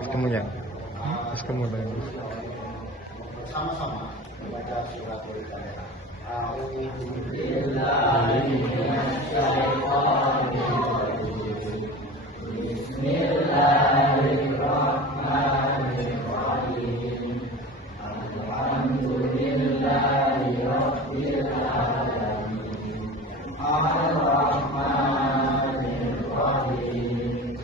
Ketemu ya? Ketemu tadi. Sama-sama membaca surat Al-Fatihah. Bismillahirrahmanirrahim. Alhamdulillahirabbil alamin. Ar-Rahmanir Rahim.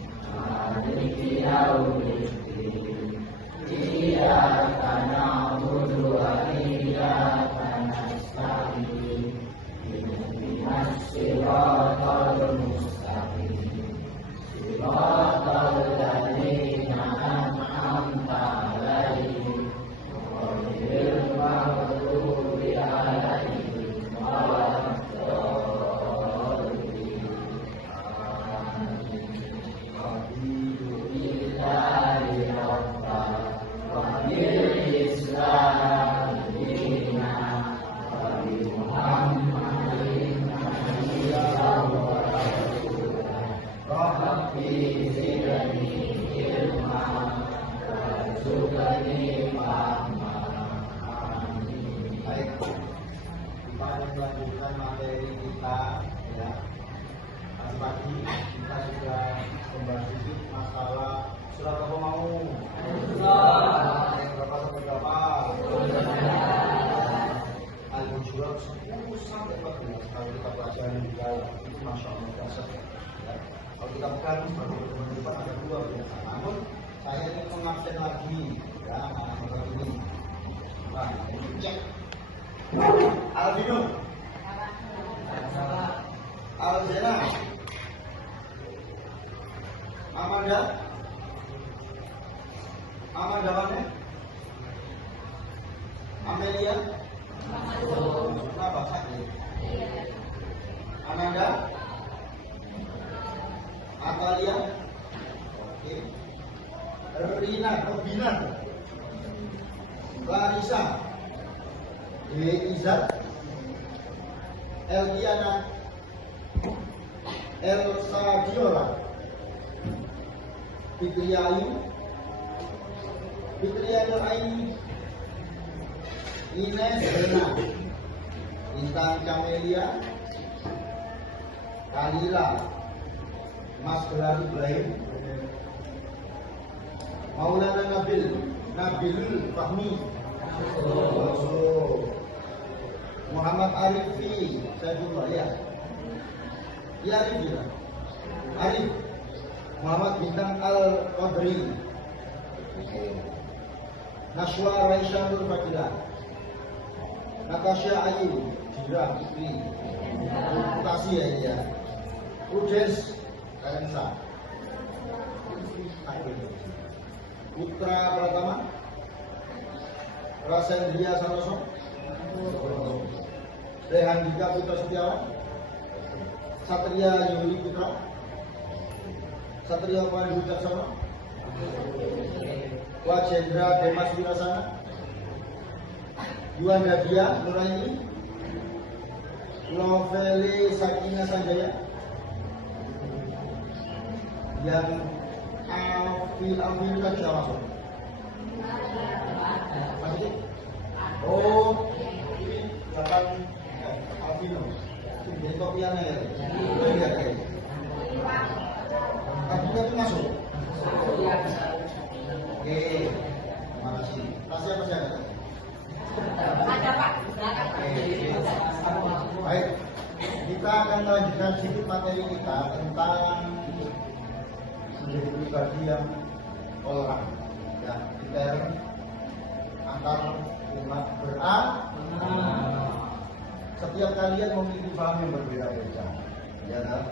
Maliki yaumiddin. Iyyaka na'budu wa iyyaka nasta'in. Ihdinas siratal mustaqim. Siratal ladzina an'amta 'alaihim ghairil maghdubi 'alaihim waladdallin. Alhamdulillahi rabbil Islam dina wa bi Muhammadin nabiyyan wa rasulah. Rabbi zidni ilma warzuqni fahma. Amin. Baik, kita melanjutkan materi kita ya. Tadi kita sudah membahas sedikit masalah surat apa mau? Surat yang berapa sampai berapa? Al-Hujurat 10 sampai 14. Kalau kita pelajari juga itu masya Allah dasar ya. Kalau kita pegang sebagai teman-teman ada dua biasa. Namun saya ingin mengabsen lagi ya anak-anak ini. Nah, ini cek. Albino. Alzena. Amanda. Amanda mana? Amelia. Kenapa sakit? Ananda. Atalia. Oke. Robina. Larissa. Izat. Elviana. Elsa Diola. Fitria Ayu. Fitria Nur Aini. Ines Rena. Intan Camelia. Kalila. Mas Gelar Ibrahim. Maulana Nabilul Fahmi. Muhammad Arifi Saifullah ya. Ya Arif ya. Arif. Muhammad Bintang Al-Qadri. Nashwa Raisya Nur Fadila. Natasha Ayu Jira Fikri. Mutasi ya. Udes Karensa. Putra Pratama. Rasendria Sanoso. Rehandika Putra Setiawan. Satria Yuri Putra. Satria Pandu Caksono. Wajendra Demas Wirasana. Yuanda Dia Nuraini. Noveli Sakina Sanjaya. Yang Alvin kan siapa? Masih? Oh, ini dapat Alvino. Jadi kopiannya ya? Iya. Kamu itu masuk? Oke, terima kasih. Tasnya masih ada? Ada Pak. Baik, kita akan lanjutkan sedikit materi kita tentang menjadi pribadi yang toleran, ya, intern antar umat beragama. Setiap kalian memiliki paham yang berbeda-beda, ya kan?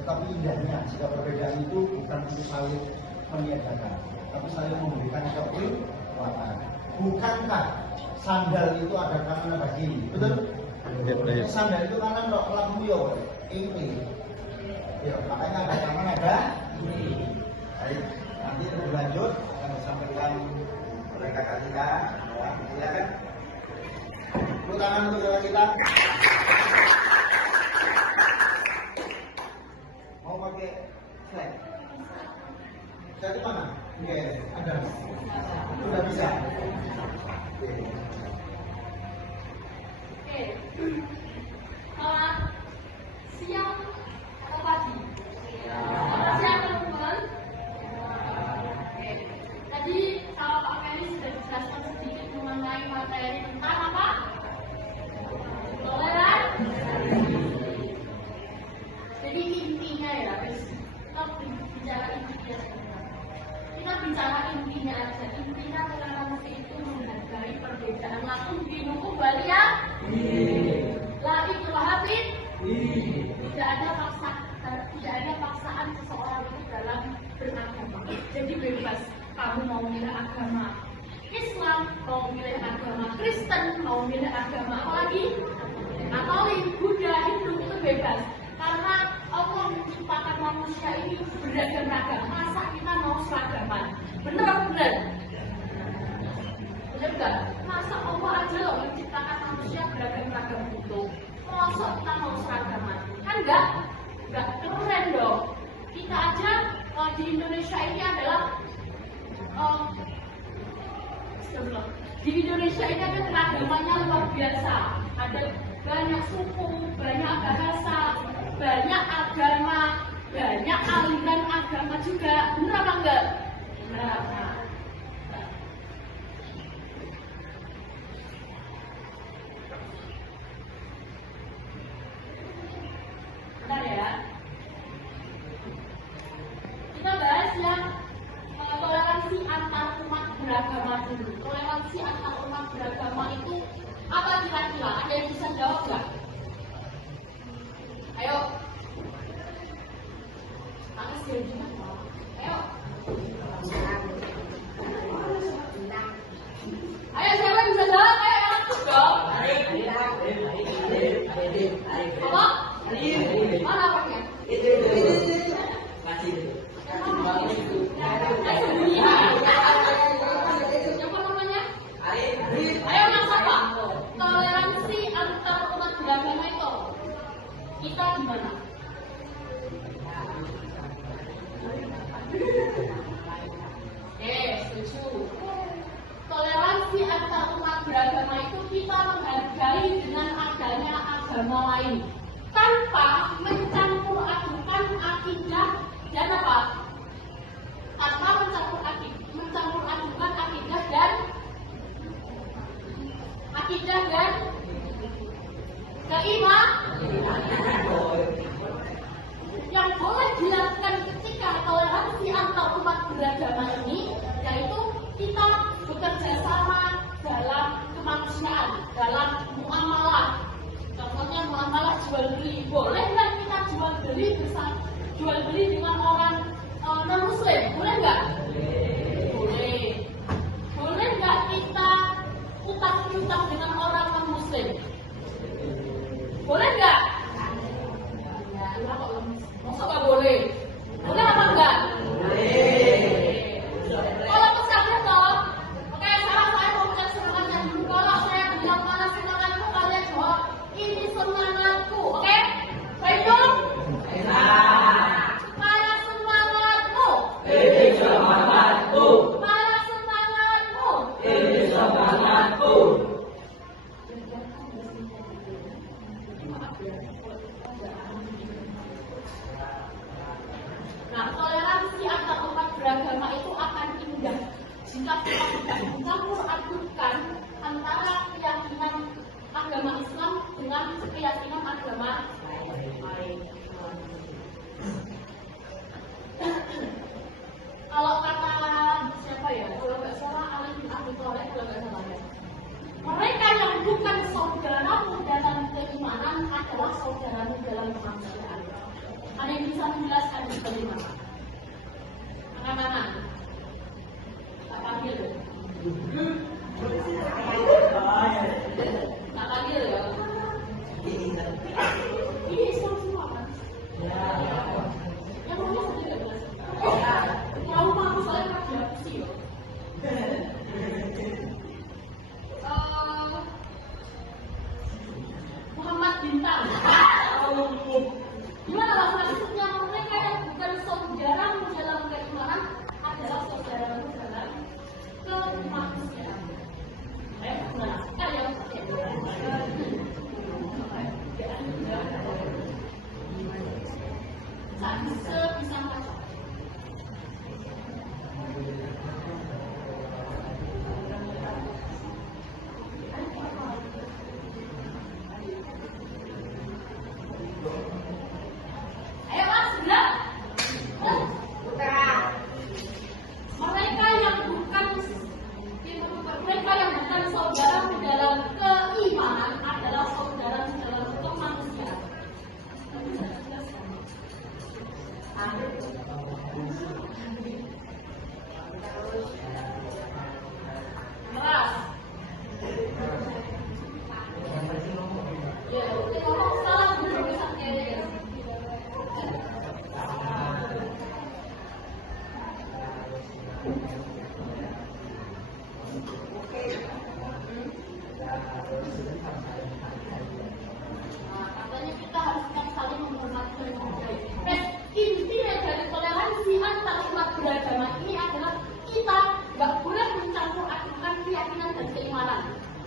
Tetapi indahnya jika perbedaan itu bukan untuk saling meniadakan, tapi saling memberikan kekuatan. Bukankah sandal itu ada kanan ada kiri, betul? Sandal itu kanan kok lagu yo, ini. Ya, makanya ada kanan ada kiri. Baik, nanti lebih lanjut akan disampaikan oleh kakak kita. Ya, silakan. Tepuk tangan untuk kakak kita. Mau pakai flag? Saya itu mana? Oke, ada. Sudah bisa. Oke. Oke. Siang atau pagi? Siang teman-teman. Oke. Tadi kalau Pak Kelly sudah dijelaskan sedikit mengenai materi tentang apa? Toleransi. Jadi intinya ya, guys. Kita bicara intinya sebentar. Kita bicara intinya aja. Intinya toleransi itu menghargai perbedaan. Lakum dinukum waliyah. La ikraha fid. Tidak ada paksaan seseorang itu dalam beragama. Jadi bebas. Kamu mau milih agama Islam, mau milih agama Kristen, mau milih agama apa lagi? Katolik, Buddha, Hindu, itu bebas. Karena Allah menciptakan manusia ini beragam-ragam. Masa kita mau seragaman? Bener-bener. Bener enggak? Masa Allah aja loh menciptakan manusia beragam-ragam itu. Masa kita mau seragaman? Kan enggak keren dong. Kita aja di Indonesia ini adalah di Indonesia ini ada keragamannya luar biasa. Ada banyak suku, banyak bahasa, banyak agama, banyak aliran agama juga. Benar apa enggak? Benar. Benar ya? Kita bahas yang toleransi antar umat beragama dulu. Toleransi antar umat beragama itu apa kira-kira? Ada yang bisa jawab nggak? Ayo. Pakai skill juga. Ayo. Ayo siapa yang bisa jawab? Ayo yang aktif dong. Apa? Mana apanya? Siapa namanya? Ayo mas apa? Toleransi antar umat beragama itu kita gimana? Setuju. Toleransi antar umat beragama itu kita menghargai dengan adanya agama lain tanpa mencampur adukan akidah dan apa? Tanpa mencampur adukan akidah dan keimanan. Yang boleh dilakukan ketika toleransi antar umat beragama ini, yaitu kita bekerja sama dalam kemanusiaan, dalam muamalah. Contohnya muamalah jual beli. Boleh nggak kita jual beli dengan orang non muslim? Boleh nggak? Boleh. Boleh nggak kita utang piutang dengan orang non muslim? Boleh nggak? Masa nggak boleh? Boleh apa enggak? Kalau pesatnya jawab, oke sekarang saya mau cek semangatnya dulu. Kalau saya bilang mana semangatku, kalian jawab ini semangatku, oke? Baik dong? Mana semangatmu? Ini semangatku. Mana semangatmu? Ini semangatku. Nah, toleransi antar umat beragama itu akan indah jika kita tidak mencampur adukan antara keyakinan agama Islam dengan keyakinan agama lain. Kalau kata siapa ya? Kalau nggak salah Ali bin Abi Thalib, kalau nggak salah ya. Mereka yang bukan saudaramu dalam keimanan adalah saudaramu dalam kemanusiaan. Ada yang bisa menjelaskan bagaimana? Mana? Tak panggil. Tak panggil ya. Ini Islam semua kan? Yang mana saya tidak jelas. Trauma aku soalnya kerja sih. Muhammad Bintang. Gimana lah maksudnya mereka yang bukan saudara Nah, katanya kita harus saling menghormati dan menghargai. Intinya dari toleransi antar umat beragama ini adalah kita nggak boleh mencampur adukan keyakinan dan keimanan.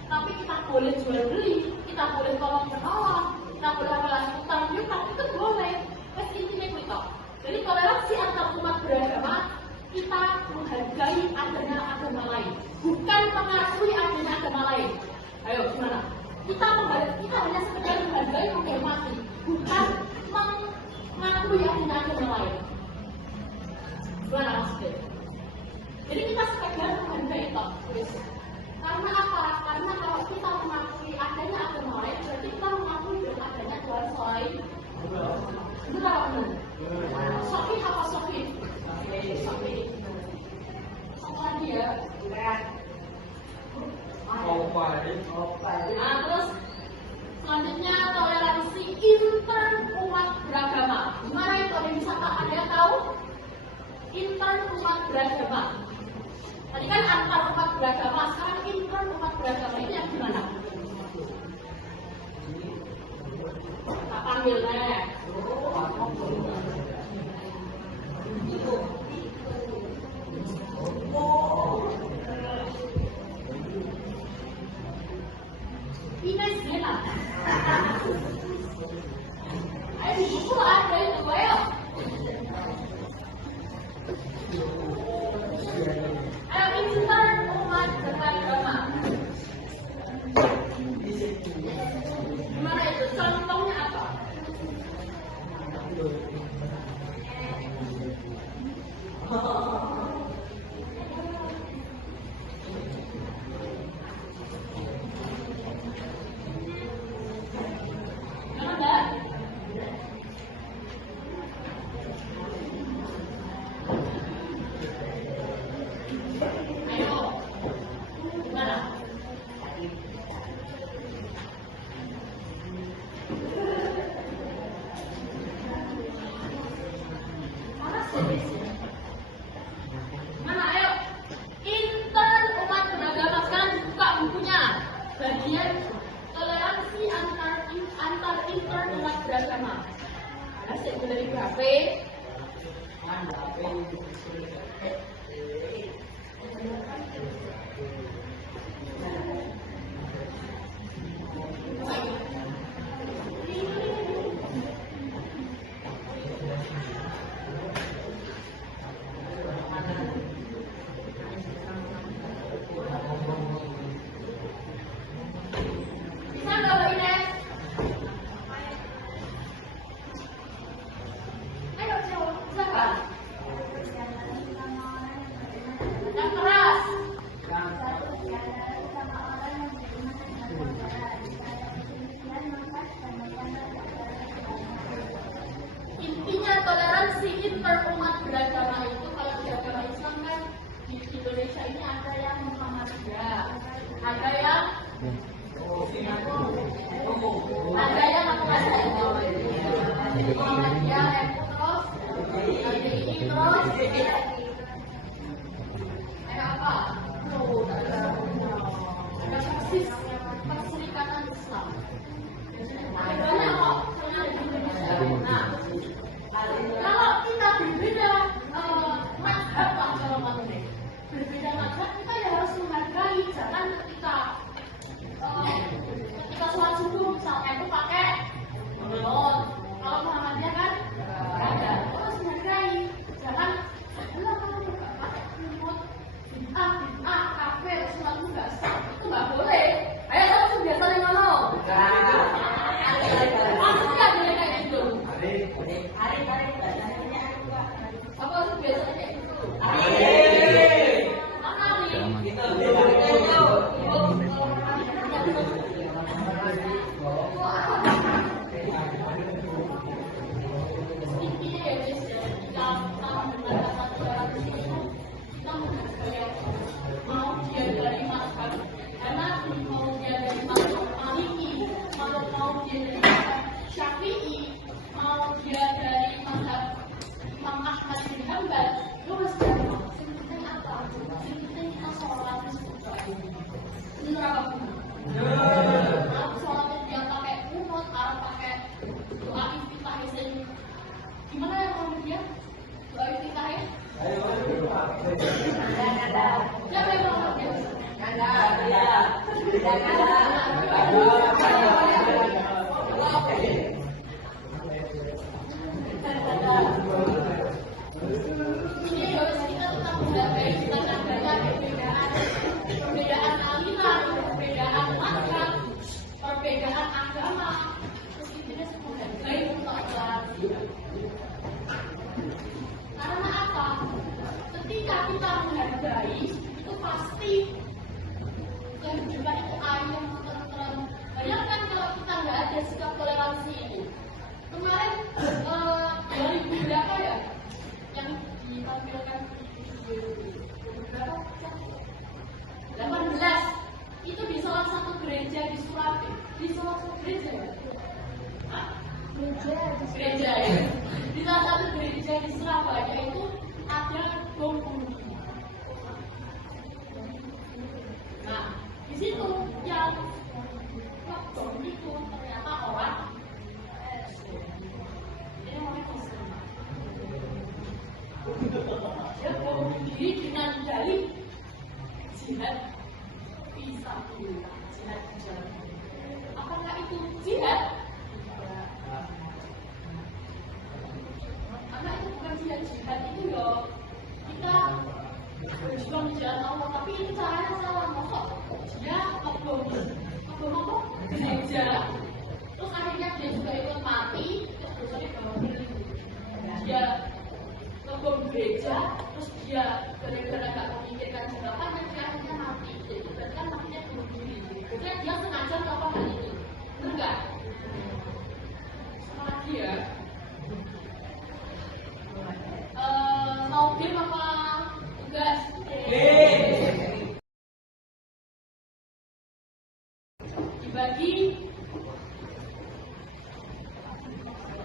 Tapi kita boleh jual beli, kita boleh tolong menolong, kita boleh balas utang piutang, itu boleh. Intinya itu. Jadi toleransi antar umat beragama, kita menghargai adanya agama lain, bukan mengakui adanya agama lain. Ayo gimana? Kita hanya sekedar menghargai, menghormati, bukan mengakui adanya agama lain. Gimana maksudnya? Jadi kita sekedar menghargai itu. Karena apa? Karena kalau kita mengakui adanya agama lain, berarti kita mengakui adanya Tuhan selain. Benar apa benar? Sokih apa sokih? Sokih. Apa lagi ya? Nah, terus selanjutnya toleransi intern umat beragama. Gimana itu? Ada yang bisa tak? Ada yang tahu? Intern umat beragama. Tadi kan antar umat beragama, sekarang intern umat beragama ini yang gimana? Tak panggil deh. Ines gila. Ayo di buku ada itu, ayo. Ayo intern umat beragama. Gimana itu? Contohnya apa? Mana ayo? Intern umat beragama, sekarang dibuka bukunya. Bagian toleransi antar intern umat beragama. Ada sih dari HP. Bisa nggak Mbak Ines? Ayo jawab, bisa nggak? Yang keras. Intinya toleransi intern umat beragama itu, kalau di agama Islam kan di Indonesia ini ada yang Muhammadiyah, ada yang apa aja itu? Muhammadiyah, terus ada apa? Ada Perserikatan Islam. Ada banyak kok, soalnya di Indonesia. Nah, kalau kita berbeda mazhab, berbeda mazhab, kita ya harus menghargai. Jangan ketika sholat subuh misalnya itu pakai menelon. Kalau Muhammadiyah kan ada, harus menghargai. Jangan Siapa yang mau kerja? Ini harus kita tetap menghargai, kita sadar perbedaan aliran, perbedaan makna, perbedaan agama. Terus kita semua menghargai untuk toleransi. Karena apa? Ketika kita menghargai, itu pasti kehidupan itu ayam tenang. Bayangkan kalau kita nggak ada sikap toleransi ini. Kemarin 2000 berapa ya? Yang ditampilkan berapa? 18 itu di salah satu gereja di Surabaya. Di salah satu gereja ya? Hah? Gereja ya. Di salah satu gereja di Surabaya itu ada bom bunuh. Nah, di situ yang bom itu ternyata orang ini orang Muslim. Dia bom diri dengan dalih jihad fisabilillah, jihad jalan. Apakah itu jihad? Karena itu bukan jihad itu loh. Kita berjuang di jalan Allah, tapi ini caranya salah. Masuk dia ngebom apa? Gereja. Terus akhirnya dia juga ikut mati, terus dosanya bawa diri. Dia ngebom gereja, terus dia gara-gara nggak memikirkan jawaban, dan dia akhirnya mati. Jadi berarti kan matinya bunuh diri. Berarti dia sengaja melakukan hal itu. Benar nggak? Sama lagi ya. Mau game apa tugas? Dibagi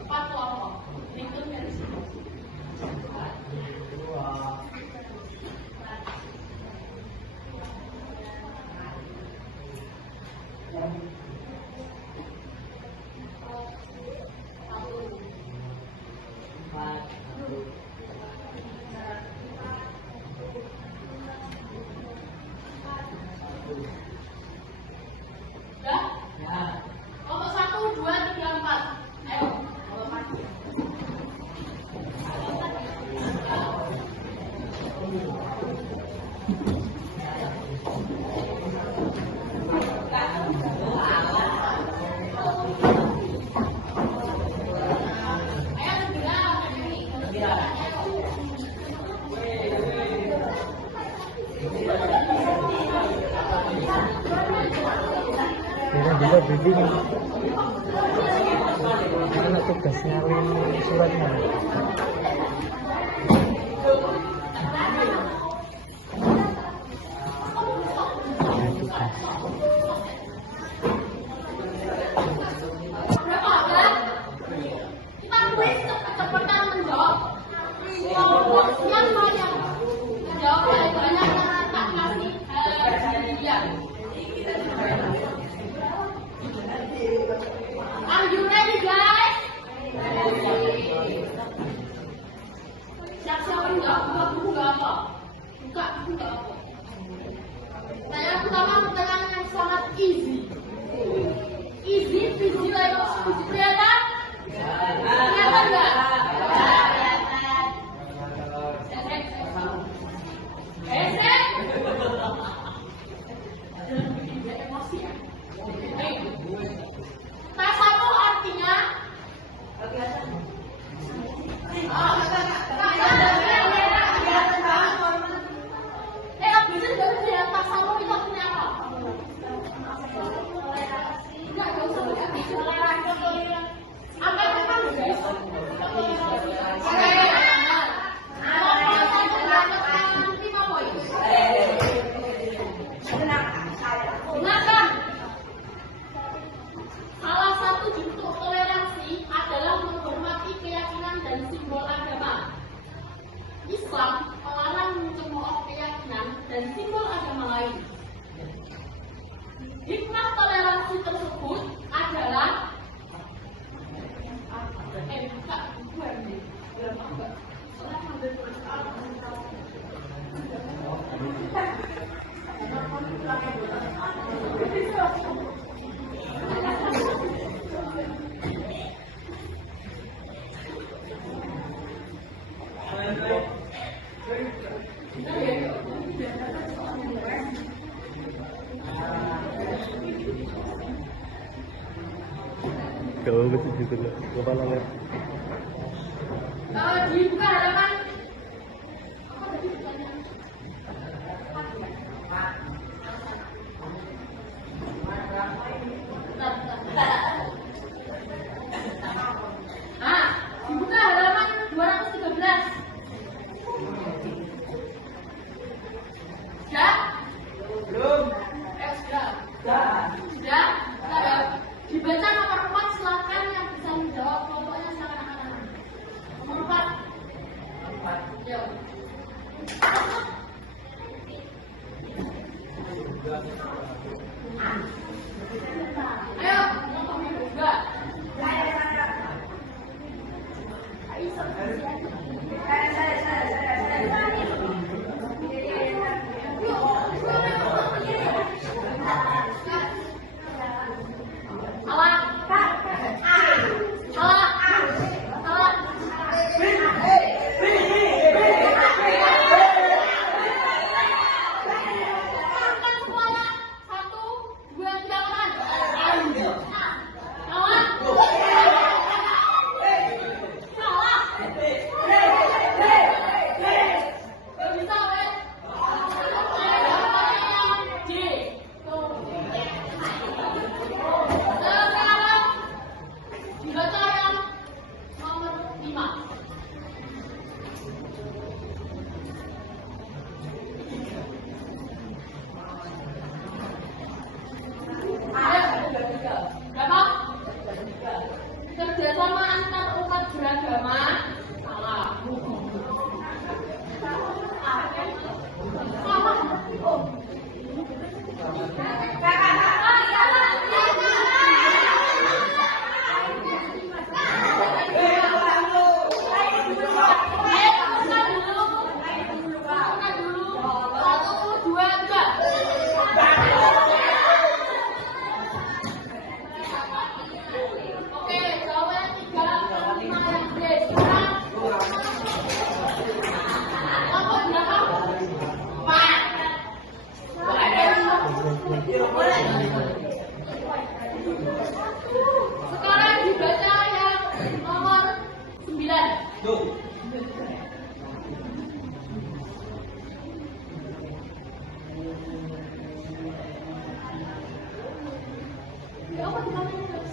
4 kelompok. Berikut dari sini. Kelompok 1, 2, 3, 4. Ayo, kelompok 1. Ini juga bimbing. Mana tugas nyalin suratnya? Kita kuis cepat-cepatan menjawab. Siapa yang menjawab paling banyak tak kasih hadiah. Are you ready, guys? Siapa yang nggak buka buku nggak apa? Buka buku nggak apa? Pertanyaan pertama, pertanyaan yang sangat easy. Easy, easy like kelihatan? Kelihatan nggak? Esek? Emosi ya? Tes 1 artinya salah satu bentuk toleransi adalah menghormati keyakinan dan simbol agama. Islam melarang mencemooh keyakinan dan simbol agama lain. Hikmah toleransi tersebut adalah bukan Kalau betul juga kepala lab. Dibuka halaman. Dibuka halaman 213. Sudah? Belum. Sudah. Sudah? Dibaca nomor 4, silakan yang bisa menjawab kelompoknya silakan anak-anak. Nomor 4. Yo. Ayo, nomor 2. Kerjasama antar umat beragama salah. Sekarang dibaca yang nomor 9. Ya apa namanya, guys?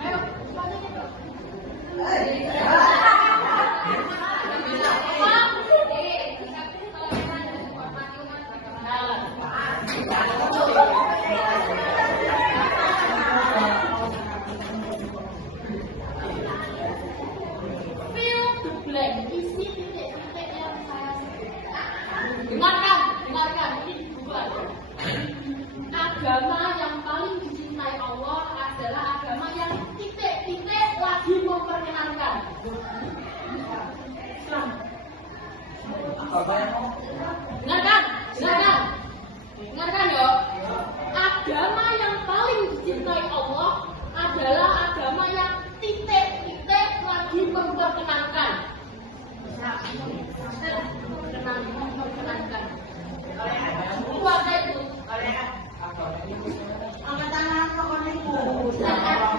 Ayo, semuanya. Fill the blank. Isi titik-titik yang saya sebutkan. Dengarkan, ini dibuat. Agama yang paling dicintai Allah adalah agama yang titik-titik lagi memperkenalkan. Islam. Dengarkan yo. Agama yang paling dicintai Allah adalah agama yang titik-titik lagi memperkenalkan. Memperkenalkan. Buat itu. Angkat tangan nomor 5.